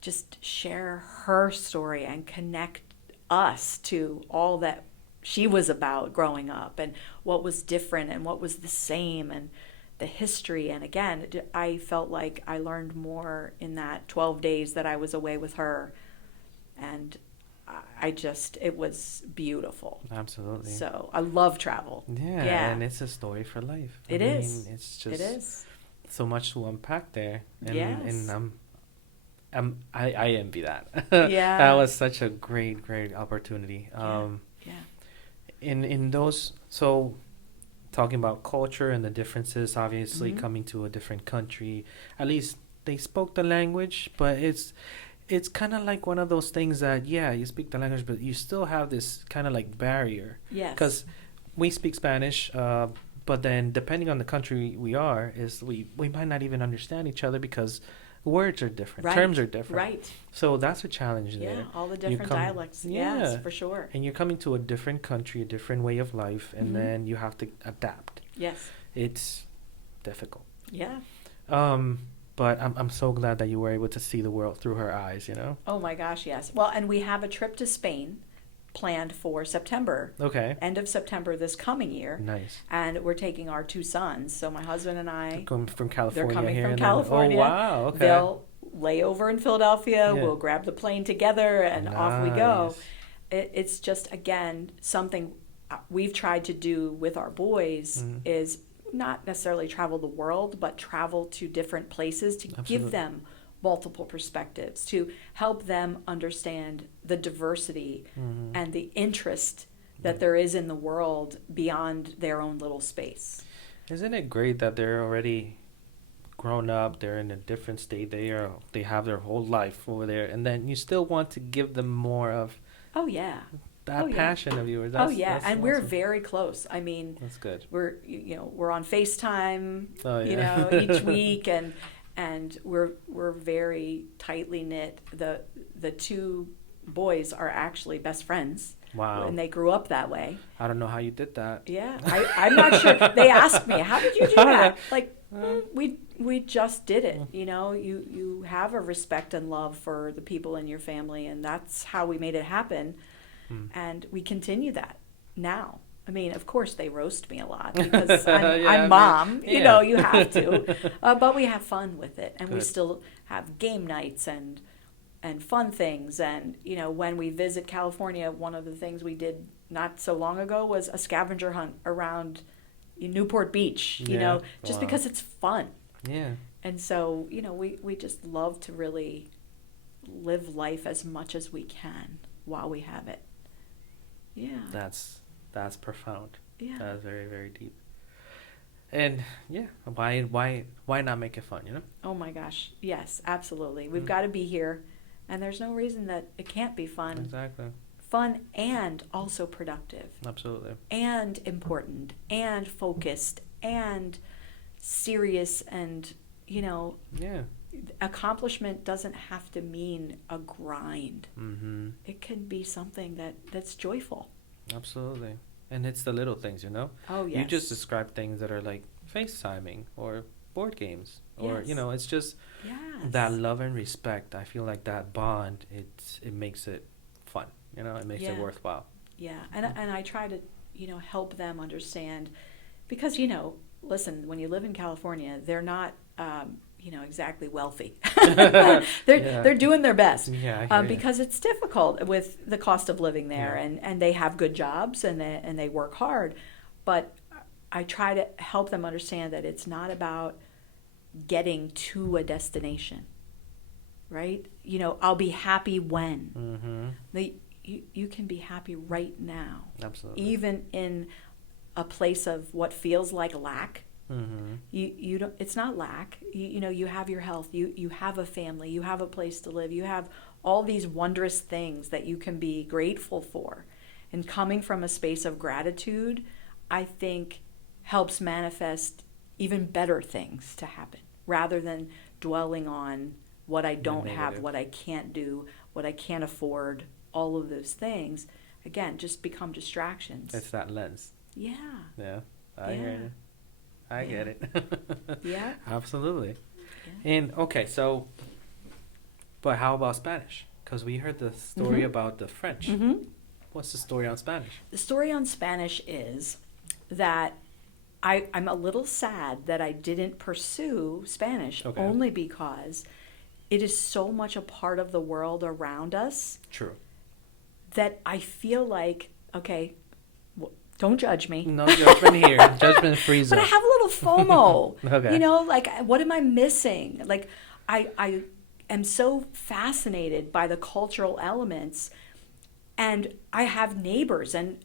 just share her story and connect us to all that she was about growing up and what was different and what was the same and the history. And again, I felt like I learned more in that 12 days that I was away with her. And it was beautiful. Absolutely. So I love travel. Yeah. And it's a story for life. It is. It's just it is. so much to unpack there. And, Yes. and I envy that. Yeah. That was such a great opportunity. Yeah. In those, so talking about culture and the differences, obviously coming to a different country, at least they spoke the language, but it's kind of like one of those things that, you speak the language, but you still have this kind of like barrier. Yes. Because we speak Spanish, but then depending on the country we are, we might not even understand each other because words are different, terms are different. Right. So that's a challenge there. Yeah, all the different dialects. Yes, for sure. And you're coming to a different country, a different way of life, and then you have to adapt. Yes. It's difficult. Yeah. But I'm so glad that you were able to see the world through her eyes, you know? Oh my gosh, yes. Well, and we have a trip to Spain planned for September. Okay. End of September this coming year. Nice. And we're taking our two sons. So my husband and I, Coming from California they're coming here from and California. Then, oh, wow. Okay. They'll lay over in Philadelphia. Yeah. We'll grab the plane together and off we go. Nice. It's just, again, something we've tried to do with our boys is not necessarily travel the world, but travel to different places to give them multiple perspectives, to help them understand the diversity and the interest that there is in the world beyond their own little space. Isn't it great that they're already grown up, they're in a different state, they have their whole life over there, and then you still want to give them more of Oh yeah. that Oh yeah. passion of yours. Oh yeah, That's and we're awesome. very close. I mean, That's good. we're on FaceTime, Oh you yeah. know, each week, and we're very tightly knit. The two boys are actually best friends, Wow. and they grew up that way. I don't know how you did that. Yeah, I'm not sure. They asked me, "How did you do that?" Like, we just did it. You know, you have a respect and love for the people in your family, and that's how we made it happen. And we continue that now. I mean, of course, they roast me a lot because I'm mom. You know, you have to. But we have fun with it, and we Good. still have game nights and fun things. And you know, when we visit California, one of the things we did not so long ago was a scavenger hunt around Newport Beach. You know, just Wow. because it's fun. Yeah. And so, you know, we just love to really live life as much as we can while we have it. Yeah. That's profound. Yeah. That's very, very deep. And yeah, why not make it fun, you know? Oh my gosh. Yes, absolutely. We've got to be here, and there's no reason that it can't be fun. Exactly. Fun and also productive Absolutely. and important and focused and serious, and you know, Yeah. accomplishment doesn't have to mean a grind. Mm-hmm. It can be something that's joyful. Absolutely. And it's the little things, you know? Oh yes. You just describe things that are like FaceTiming or board games, or Yes. you know, it's just Yes. that love and respect. I feel like that bond, it makes it fun, you know? It makes it Yeah. worthwhile. Yeah, and I try to, you know, help them understand, because you know, listen, when you live in California, they're not, you know, exactly wealthy. They're doing their best. Yeah, I hear ya. Because it's difficult with the cost of living there, Yeah. and they have good jobs and they work hard, but I try to help them understand that it's not about getting to a destination, right? You know, I'll be happy when. Mm-hmm. You can be happy right now, Absolutely. even in a place of what feels like lack. Mm-hmm. You don't. It's not lack. You know, you have your health. You have a family. You have a place to live. You have all these wondrous things that you can be grateful for, and coming from a space of gratitude, I think, helps manifest even better things to happen, rather than dwelling on what I don't have, negative. what I can't do, what I can't afford. All of those things, again, just become distractions. It's that lens. Yeah. Yeah. I hear Yeah. it. I get it. Yeah. Absolutely. Yeah. And okay, so, but how about Spanish? Because we heard the story Mhm. about the French. Mm-hmm. What's the story on Spanish? The story on Spanish is that I'm a little sad that I didn't pursue Spanish, Okay. only because it is so much a part of the world around us True. that I feel like, okay, don't judge me. No judgment here. Judgment free But zone. I have a little FOMO. Okay. You know, like, what am I missing? Like, I am so fascinated by the cultural elements, and I have neighbors and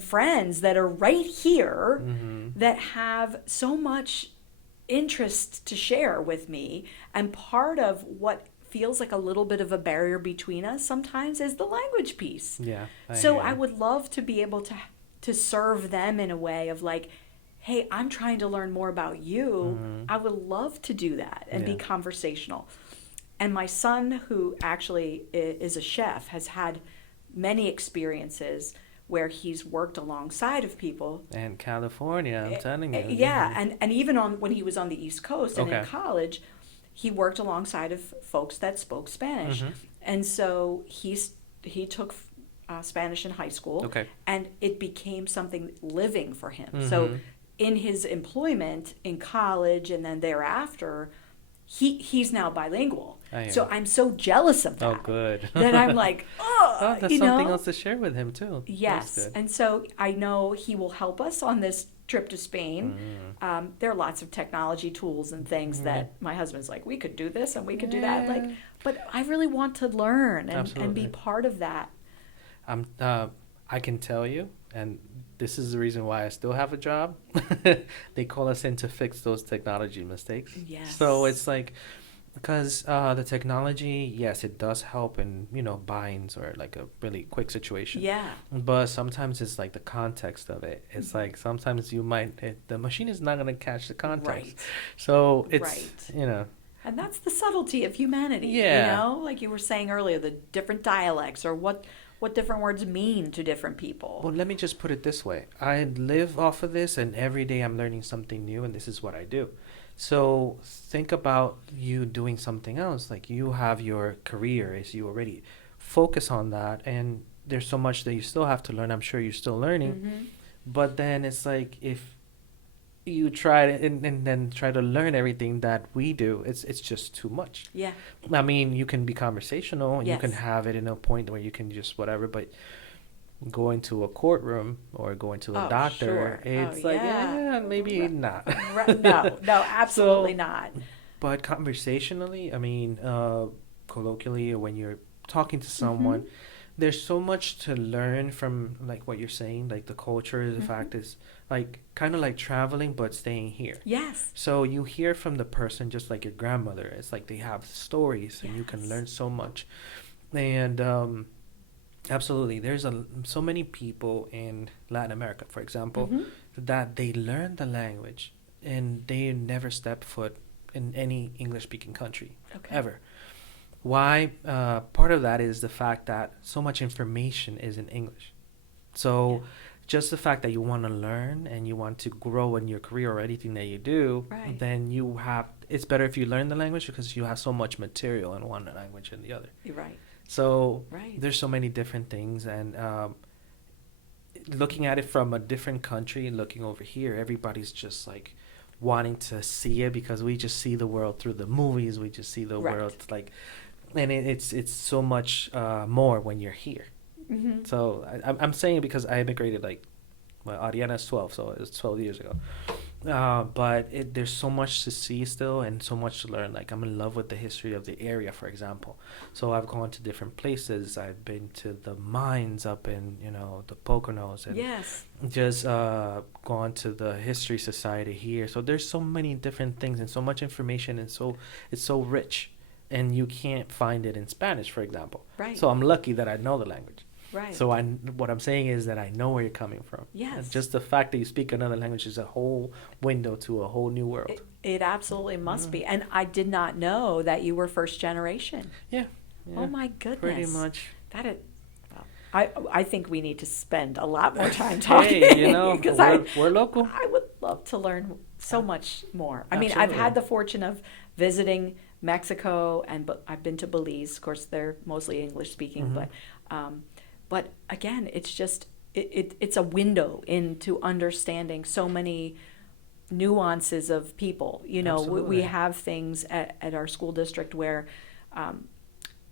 friends that are right here Mm-hmm. that have so much interest to share with me. And part of what feels like a little bit of a barrier between us sometimes is the language piece. Yeah. So hear I you. would love to be able to serve them in a way of like, hey, I'm trying to learn more about you. Mhm. I would love to do that and be Yeah. conversational. And my son, who actually is a chef, has had many experiences where he's worked alongside of people. And California, I'm telling you. Yeah, and even when he was on the East Coast and in Okay. college, he worked alongside of folks that spoke Spanish. Mhm. And so he took Spanish in high school, Okay. and it became something living for him. So Mhm. in his employment in college and then thereafter, he's now bilingual. I hear So you. I'm so jealous of that. Oh, good. That I'm like, Oh, that's you something know? else to share with him too. Yes, That's good. and so I know he will help us on this trip to Spain. Mm. There are lots of technology tools and things that my husband's like, we could do this and we could do that. Like, Yeah. but I really want to learn and be Absolutely. part of that. I can tell you, and this is the reason why I still have a job. They call us in to fix those technology mistakes. Yes. So it's like, because the technology, yes, it does help in, binds or like a really quick situation. Yeah. But sometimes it's like the context of it. It's like sometimes the machine is not going to catch the context. Right. So it's, Right. And that's the subtlety of humanity. Yeah. Like you were saying earlier, the different dialects or what different words mean to different people. Well, let me just put it this way. I live off of this, and every day I'm learning something new, and this is what I do. So think about you doing something else. Like you have your career, is you already focus on that, and there's so much that you still have to learn. I'm sure you're still learning. Mm-hmm. But then it's like if you try to, and then try to learn everything that we do, it's just too much. Yeah. I mean, you can be conversational, and you can Yes. have it in a point where you can just whatever, but going to a courtroom or going to a Oh, doctor, sure. it's Oh, like, yeah. maybe Right. not. No, absolutely So, not. But conversationally, I mean, colloquially, or when you're talking to someone, there's so much to learn from like what you're saying, like the culture. The fact is, like kind of like traveling, but staying here. Yes. So you hear from the person, just like your grandmother. It's like they have stories, and you can Yes. learn so much. And absolutely, there's so many people in Latin America, for example, that they learn the language and they never step foot in any English-speaking country Okay. ever. Why? Part of that is the fact that so much information is in English. So just the fact that you want to learn and you want to grow in your career or anything that you do, Right. then it's better if you learn the language because you have so much material in one language than the other. You're right. So Right. there's so many different things, and looking at it from a different country, looking over here, everybody's just like wanting to see it because we just see the world through the movies. We just see the Right. world like, and it's so much more when you're here. Mm-hmm. So I'm saying it because I immigrated Ariana's 12, so it's 12 years ago. But there's so much to see still and so much to learn. Like I'm in love with the history of the area, for example. So I've gone to different places. I've been to the mines up in the Poconos, and Yes. just gone to the History Society here. So there's so many different things and so much information, and it's so rich, and you can't find it in Spanish, for example. Right. So I'm lucky that I know the language. Right. So what I'm saying is that I know where you're coming from. Yes. And just the fact that you speak another language is a whole window to a whole new world. It absolutely must be. And I did not know that you were first generation. Yeah. Oh my goodness. Pretty much. That is. Well, I think we need to spend a lot more time talking. Hey, because we're local. I would love to learn so much more. I mean, I've Absolutely. had the fortune of visiting Mexico, but I've been to Belize. Of course, they're mostly English speaking, but again, it's just it's a window into understanding so many nuances of people. We Absolutely. have things at our school district where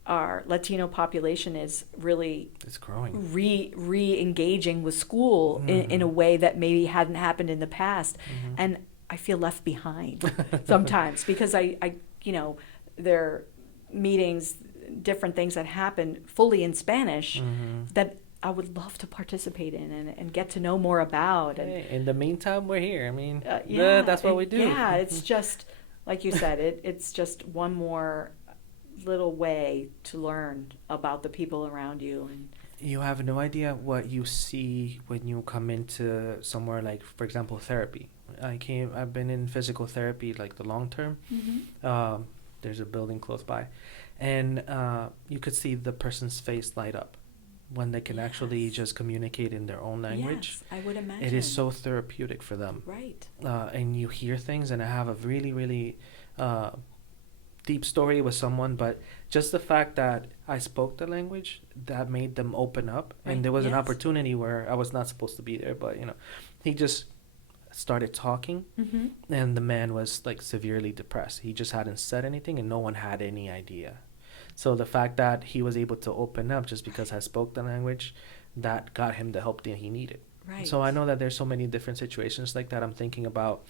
our Latino population is really It's growing. re-engaging with school in a way that maybe hadn't happened in the past. And I feel left behind sometimes because I there are meetings, different things that happen fully in Spanish that I would love to participate in and get to know more about. And Hey, in the meantime, we're here. I mean, that's what we do. Yeah, it's just, like you said, it's just one more little way to learn about the people around you. And You have no idea what you see when you come into somewhere like, for example, therapy. I've been in physical therapy, like the long term. There's a building close by, and you could see the person's face light up when they can actually Yes. just communicate in their own language. Yes, I would imagine. It is so therapeutic for them. Right. And you hear things, and I have a really, really deep story with someone, but just the fact that I spoke the language, that made them open up. Right, And there was an yes. opportunity where I was not supposed to be there, but he just started talking, and the man was like severely depressed. He just hadn't said anything, and no one had any idea. So the fact that he was able to open up just because I spoke the language, that got him the help that he needed. Right. So I know that there's so many different situations like that. I'm thinking about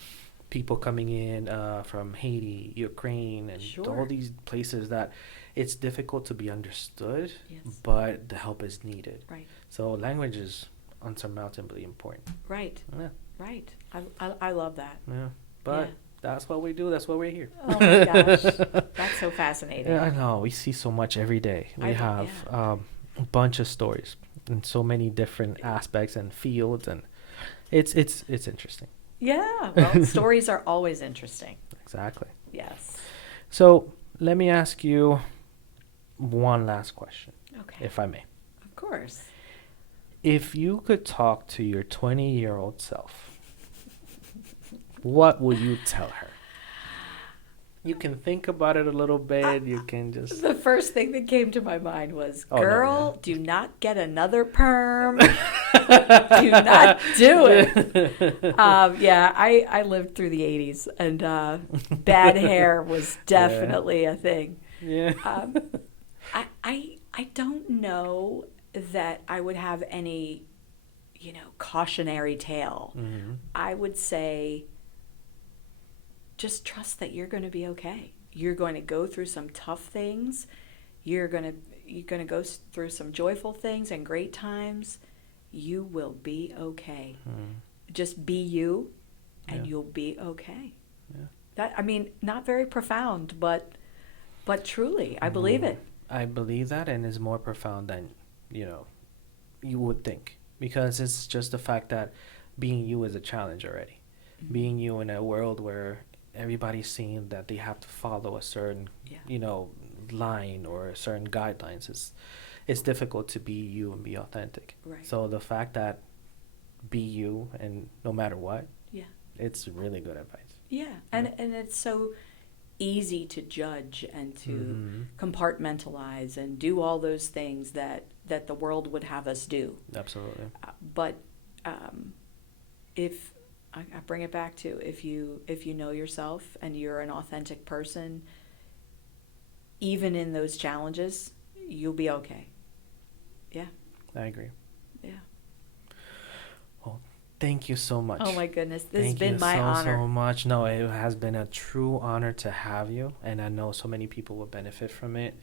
people coming in from Haiti, Ukraine, and Sure. all these places that it's difficult to be understood, Yes. but the help is needed. Right. So language is unsurmountably important. Right. Yeah. Right. I love that. Yeah. But Yeah. that's what we do. That's why we're here. Oh my gosh. That's so fascinating. Yeah, I know. We see so much every day. We have a bunch of stories in so many different aspects and fields, and it's interesting. Yeah. Well, stories are always interesting. Exactly. Yes. So let me ask you one last question, Okay. if I may. Of course. If you could talk to your 20-year-old self, what would you tell her? You can think about it a little bit. You can just... The first thing that came to my mind was, Oh, no, girl, yeah. do not get another perm. Do not do it. Yeah, I lived through the 80s, and bad hair was definitely a thing. Yeah. I don't know that I would have any, cautionary tale. Mm-hmm. I would say just trust that you're going to be okay. You're going to go through some tough things. You're going to go through some joyful things and great times. You will be okay. Just be you, and you'll be okay. Yeah. That, I mean, not very profound, but truly, I believe it. I believe that, and it's more profound than you would think, because it's just the fact that being you is a challenge already. Mm-hmm. Being you in a world where everybody's seeing that they have to follow a certain line or certain guidelines, it's difficult to be you and be authentic. Right. So the fact that be you, and no matter what, it's really good advice. Yeah, and it's so easy to judge and to compartmentalize and do all those things that the world would have us do. Absolutely. But if I bring it back to, if you know yourself and you're an authentic person, even in those challenges, you'll be okay. Yeah. I agree. Yeah. Well, thank you so much. Oh my goodness, this has been my honor. Thank you so much. No, it has been a true honor to have you, and I know so many people will benefit from it.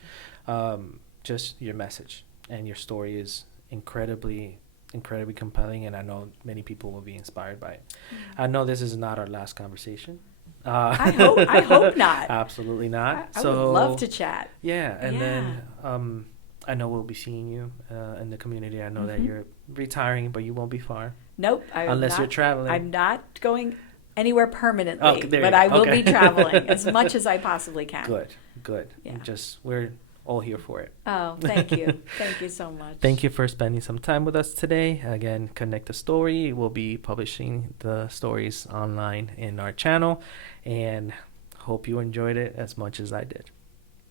Just your message and your story is incredibly compelling, and I know many people will be inspired by it. I know this is not our last conversation. I hope not. Absolutely not. I would love to chat. Yeah, and then I know we'll be seeing you in the community. I know that you're retiring, but you won't be far. Nope. Unless you're traveling. I'm not going anywhere permanently, Okay, but I will be traveling as much as I possibly can. Good. Yeah. We're all here for it. Oh, thank you. Thank you so much. Thank you for spending some time with us today. Again, Konnect the Story. We'll be publishing the stories online in our channel, and hope you enjoyed it as much as I did.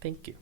Thank you.